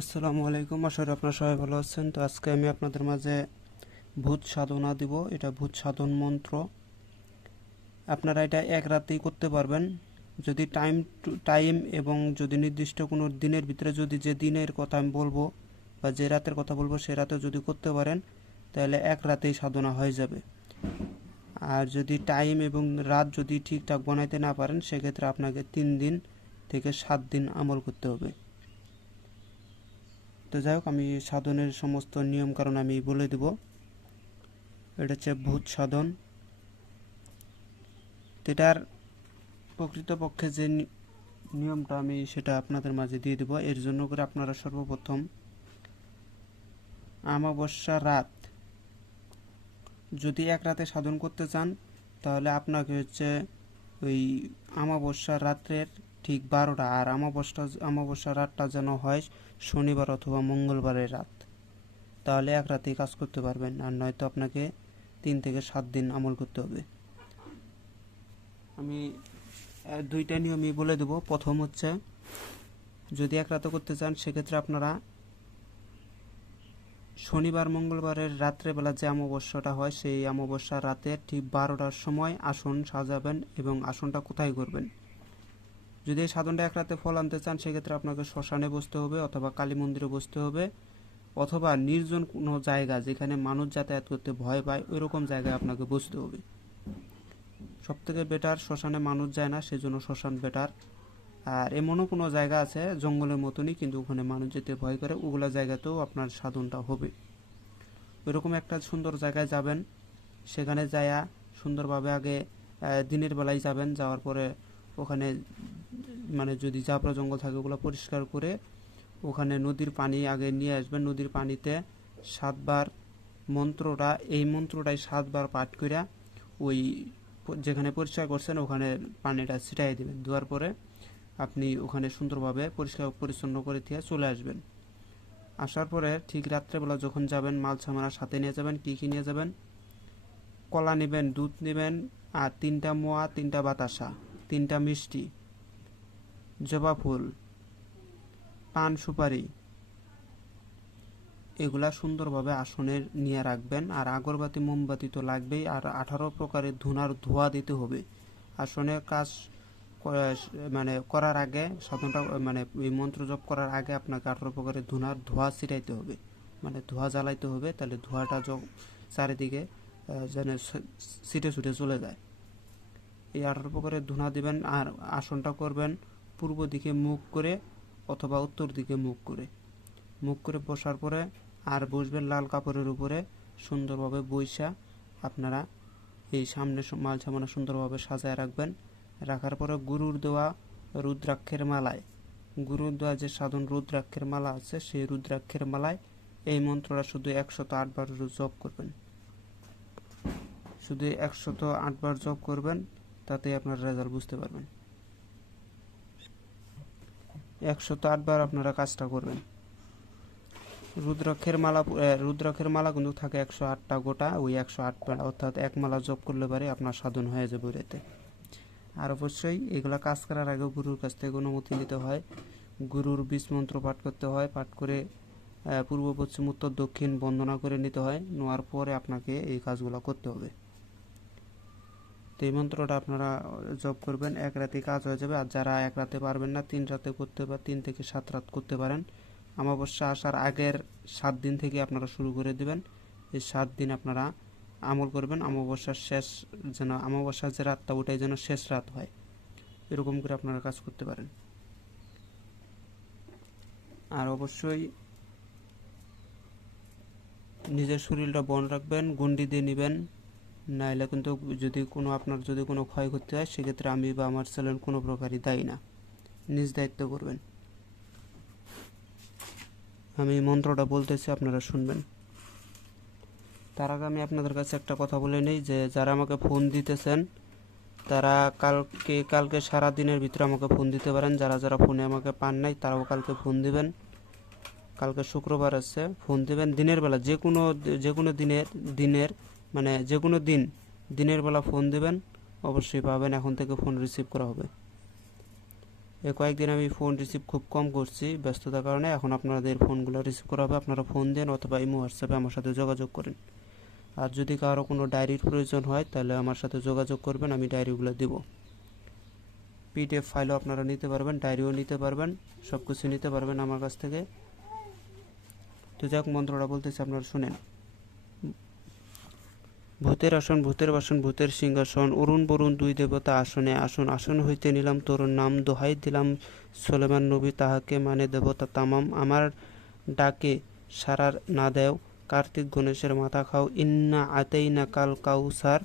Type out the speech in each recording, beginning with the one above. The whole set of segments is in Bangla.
আসসালামু আলাইকুম, আশা করি আপনারা সবাই ভালো আছেন। তো আজকে আমি আপনাদের মাঝে ভূত সাধনা দিব। এটা ভূত সাধন মন্ত্র। আপনারা এটা এক রাতেই করতে পারবেন যদি টাইম এবং যদি নির্দিষ্ট কোনো দিনের ভিতরে, যদি যে দিনের কথা আমি বলবো বা যে রাতের কথা বলবো সে রাতে যদি করতে পারেন তাহলে এক রাতেই সাধনা হয়ে যাবে। আর যদি টাইম এবং রাত যদি ঠিকঠাক বানাইতে না পারেন সেক্ষেত্রে আপনাকে 3 দিন থেকে 7 দিন আমল করতে হবে। তো যাই হোক, আমি সাধনের সমস্ত নিয়ম কারণ আমি বলে দেব। এটা হচ্ছে ভূত সাধন। এটার প্রকৃতপক্ষে যে নিয়মটা আমি সেটা আপনাদের মাঝে দিয়ে দেব। এর জন্য করে আপনারা সর্বপ্রথম অমাবস্যা রাত যদি এক রাতে সাধন করতে চান তাহলে আপনাকে হচ্ছে ওই অমাবস্যা রাত্রের ঠিক 12টা, আর অমাবস্যা রাতটা যেন হয় শনিবার অথবা মঙ্গলবারের রাত, তাহলে এক রাতেই কাজ করতে পারবেন। আর নয়তো আপনাকে 3 থেকে 7 দিন আমল করতে হবে। আমি দুইটা নিয়মই বলে দেবো। প্রথম হচ্ছে, যদি এক রাতে করতে চান সেক্ষেত্রে আপনারা শনিবার মঙ্গলবারের রাত্রেবেলা যে অমাবস্যাটা হয় সেই অমাবস্যার রাতে ঠিক 12টার সময় আসন সাজাবেন। এবং আসনটা কোথায় করবেন, যদি এই সাধনটা এক রাতে ফল আনতে চান সেক্ষেত্রে আপনাকে শ্মশানে বসতে হবে অথবা কালী মন্দিরে বসতে হবে অথবা নির্জন কোনো জায়গা যেখানে মানুষ যাতায়াত করতে ভয় পায় ওইরকম জায়গায় আপনাকে বসতে হবে। সবথেকে বেটার, শ্মশানে মানুষ যায় না সেজন্য শ্মশান বেটার। আর এমনও কোনো জায়গা আছে জঙ্গলের মতনই কিন্তু ওখানে মানুষ যেতে ভয় করে, ওগুলো জায়গাতেও আপনার সাধনটা হবে। ওইরকম একটা সুন্দর জায়গায় যাবেন, সেখানে যায়া সুন্দরভাবে আগে দিনের বেলায় যাবেন। যাওয়ার পরে ওখানে মানে যদি জাবরা জঙ্গল থাকে ওগুলো পরিষ্কার করে ওখানে নদীর পানি আগে নিয়ে আসবেন। নদীর পানিতে 7 বার এই মন্ত্রটাই 7 বার পাঠ করিয়া ওই যেখানে পরিষ্কার করছেন ওখানে পানিটা ছিটাই দেবেন। দেওয়ার পরে আপনি ওখানে সুন্দরভাবে পরিষ্কার পরিচ্ছন্ন করে দিয়ে চলে আসবেন। আসার পরে ঠিক রাত্রেবেলা যখন যাবেন মাল সামানা সাথে নিয়ে যাবেন। কী কী নিয়ে যাবেন? কলা নেবেন, দুধ নেবেন, আর 3টা মোয়া, 3টা বাতাসা, 3টা মিষ্টি, জবা ফুল, পান সুপারি, এগুলা সুন্দরভাবে আসনে নিয়ে রাখবেন। আর আগরবাতি মোমবাতি তো লাগবেই। আর 18 প্রকারের ধুনার ধোয়া দিতে হবে আসনে। কাজ করার আগে সাধনটা এই মন্ত্র জপ করার আগে আপনাকে 18 প্রকারের ধুনার ধোয়া ছিটাইতে হবে, ধোয়া জ্বালাইতে হবে। তাহলে ধোঁয়াটা চারিদিকে যেন ছিটে ছুটে চলে যায়। এই 18 প্রকারের ধুনা দিবেন। আর আসনটা করবেন পূর্ব দিকে মুখ করে অথবা উত্তর দিকে মুখ করে বসার পরে আর বসবেন লাল কাপড়ের উপরে। সুন্দরভাবে বইসা আপনারা এই সামনে মাল সামানা সুন্দরভাবে সাজায় রাখবেন। রাখার পরে গুরুর দেওয়া যে সাধন রুদ্রাক্ষের মালা আছে সেই রুদ্রাক্ষের মালায় এই মন্ত্রটা শুধু 108 বার জপ করবেন। শুধু 108 বার জপ করবেন, তাতে আপনার রেজাল্ট বুঝতে পারবেন। 108 বার আপনারা কাজটা করবেন। রুদ্রাক্ষের মালা কিন্তু থাকে 108টা গোটা। ওই 108 বার অর্থাৎ এক মালা জপ করলে পারে আপনার সাধন হয়ে যাবে রাতে। আর অবশ্যই এগুলা কাজ করার আগে গুরুর কাছ থেকে অনুমতি নিতে হয়। গুরুর বীজ মন্ত্র পাঠ করতে হয়। পাঠ করে পূর্ব পশ্চিম উত্তর দক্ষিণ বন্দনা করে নিতে হয়। নেওয়ার পরে আপনাকে এই কাজগুলো করতে হবে। তো এই মন্ত্রটা আপনারা জপ করবেন, এক রাতে কাজ হয়ে যাবে। আর যারা এক রাতে পারবেন না 3 রাতে করতে 3 থেকে 7 রাত করতে পারেন। অমাবস্যা আসার আগের 7 দিন থেকে আপনারা শুরু করে দেবেন। এই 7 দিন আপনারা আমল করবেন। অমাবস্যার যে রাতটা ওটাই যেন শেষ রাত হয়, এরকম করে আপনারা কাজ করতে পারেন। আর অবশ্যই নিজের শরীরটা বন রাখবেন, গন্ডি দিয়ে নেবেন। নাইলে কিন্তু আপনার যদি কোনো ক্ষয়ক্ষতি হয় সেক্ষেত্রে আমি বা আমার চ্যানেল কোনো প্রকারই দায়ী না, নিজ দায়িত্ব করবেন। আমি মন্ত্রটা বলতেছি, আপনারা শুনবেন। তার আগে আমি আপনাদের কাছে একটা কথা বলে নিই যে যারা আমাকে ফোন দিতেছেন তারা কালকে সারা দিনের ভিতরে আমাকে ফোন দিতে পারেন। যারা ফোনে আমাকে পান নাই তারাও কালকে ফোন দিবেন। কালকে শুক্রবার আছে, ফোন দিবেন দিনের বেলা, যে কোনো দিনের বেলা ফোন দিবেন, অবশ্যই পাবেন। এখন থেকে ফোন রিসিভ করা হবে। এই কয়েকদিন আমি ফোন রিসিভ খুব কম করছি ব্যস্ততার কারণে। এখন আপনাদের ফোনগুলো রিসিভ করা হবে, আপনারা ফোন দেন অথবা ইমো হোয়াটসঅ্যাপে আমার সাথে যোগাযোগ করেন। আর যদি কারো কোনো ডায়েরির প্রয়োজন হয় তাহলে আমার সাথে যোগাযোগ করবেন, আমি ডায়েরিগুলো দেব। পিডিএফ ফাইলও আপনারা নিতে পারবেন, ডায়েরিও নিতে পারবেন, সব কিছু নিতে পারবেন আমার কাছ থেকে। তো যাক, মন্ত্রটা বলতেছি, আপনারা শুনেন। ভূতের আসন, ভূতের বাসন, ভূতের সিংহাসন, অরুণ বরুণ দুই দেবতা আসনে আসন, আসন হইতে নিলাম তোর নাম, দোহাই দিলাম সোলেমান নবী, তাহাকে মানে দেবতা তামাম। আমার ডাকে সারার না দেও, কার্তিক গণেশের মাথা খাও, ইন্না আতেইনা কাল কাউসার,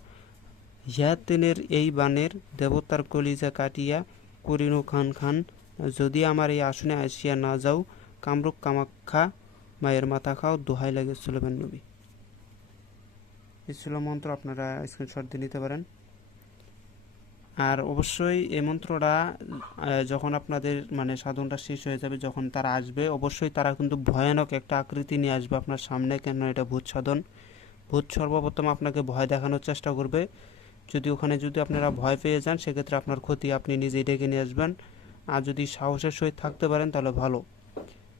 হিয়াতিনের এই বানের, দেবতার কলিজা কাটিয়া করিনু খান খান। যদি আমার এই আসনে আসিয়া না যাও, কামরূপ কামাখ্যা মায়ের মাথা খাও, দোহাই লাগে সুলেমান নবী। এই ছিল মন্ত্র, আপনারা স্ক্রিনশট দিয়ে নিতে পারেন। আর অবশ্যই এই মন্ত্রটা যখন আপনাদের মানে সাধনটা শেষ হয়ে যাবে, যখন তারা আসবে, অবশ্যই তারা কিন্তু ভয়ানক একটা আকৃতি নিয়ে আসবে আপনার সামনে। কেন এটা ভূত সাধন, ভূত সর্বপ্রথম আপনাকে ভয় দেখানোর চেষ্টা করবে। যদি আপনারা ভয় পেয়ে যান, সেক্ষেত্রে আপনার ক্ষতি, আপনি নিজেই ডেকে নিয়ে আসবেন। আর যদি সাহসের সহিত থাকতে পারেন তাহলে ভালো।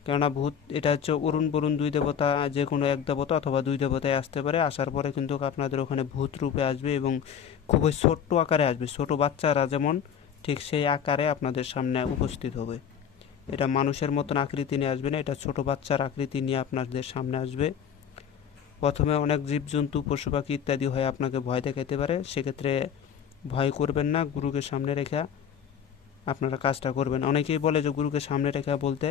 কেননা ভূত এটা হচ্ছে অরুণ বরুণ দুই দেবতা, যে কোনো এক দেবতা অথবা দুই দেবতায় আসতে পারে। আসার পরে কিন্তু আপনাদের ওখানে ভূত রূপে আসবে এবং খুবই ছোট্ট আকারে আসবে, ছোট বাচ্চারা যেমন ঠিক সেই আকারে আপনাদের সামনে উপস্থিত হবে। এটা মানুষের মতন আকৃতি নিয়ে আসবে না, এটা ছোট বাচ্চার আকৃতি নিয়ে আপনাদের সামনে আসবে। প্রথমে অনেক জীবজন্তু পশু পাখি ইত্যাদি হয়ে আপনাকে ভয় দেখাতে পারে, সেক্ষেত্রে ভয় করবেন না, গুরুকে সামনে রেখে আপনারা কাজটা করবেন। অনেকেই বলে যে গুরুকে সামনে রেখে বলতে,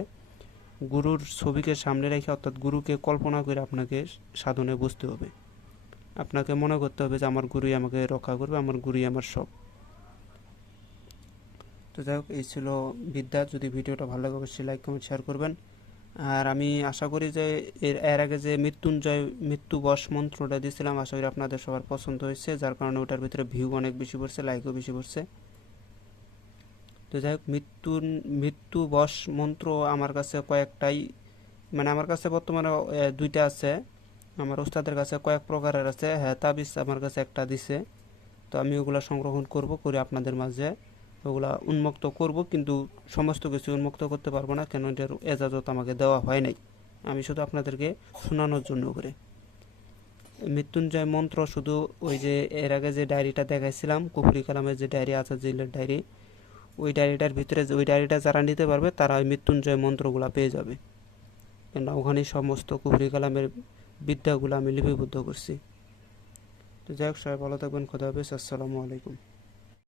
গুরুর ছবিকে সামনে রেখে অর্থাৎ গুরুকে কল্পনা করে আপনাকে সাধনে বসতে হবে। আপনাকে মনে করতে হবে যে আমার গুরুই আমাকে রক্ষা করবে, আমার গুরুই আমার সব। তো যাই হোক, এই ছিল বিদ্যা। যদি ভিডিওটা ভালো লাগে অবশ্যই লাইক কমেন্ট শেয়ার করবেন। আর আমি আশা করি যে এর আগে যে মৃত্যু বশ মন্ত্রটা দিয়েছিলাম, আশা করি আপনাদের সবার পছন্দ হয়েছে, যার কারণে ওটার ভিতরে ভিউ অনেক বেশি পড়ছে, লাইকও বেশি পড়ছে। তো যাই হোক, মৃত্যু বশ মন্ত্র আমার কাছে কয়েকটাই, মানে আমার কাছে বর্তমানে দুইটা আছে, আমার ওস্তাদের কাছে কয়েক প্রকারের আছে। হ্যাঁ, তাবিজ আমার কাছে একটা দিছে, তো আমি ওগুলা সংরক্ষণ করে আপনাদের মাঝে ওগুলা উন্মুক্ত করব, কিন্তু সমস্ত কিছু উন্মুক্ত করতে পারবো না, কেন এটার এজাজত আমাকে দেওয়া হয় নাই। আমি শুধু আপনাদেরকে শোনানোর জন্য করে। মৃত্যুঞ্জয় মন্ত্র শুধু ওই যে এর আগে যে ডায়েরিটা দেখাইছিলাম, কুফরি কালামের যে ডায়েরি আছে, জিলের ডায়েরি, ওই ডায়েরিটার ভিতরে, ওই ডায়েরিটা যারা নিতে পারবে তারা ওই মৃত্যুঞ্জয় মন্ত্রগুলা পেয়ে যাবে। কেন ওখানেই সমস্ত কুফরি কালামের বিদ্যাগুলো আমি লিপিবদ্ধ করছি। তো যাই হোক, সবাই ভালো থাকবেন, খোদা হাফেজ, আসসালামু আলাইকুম।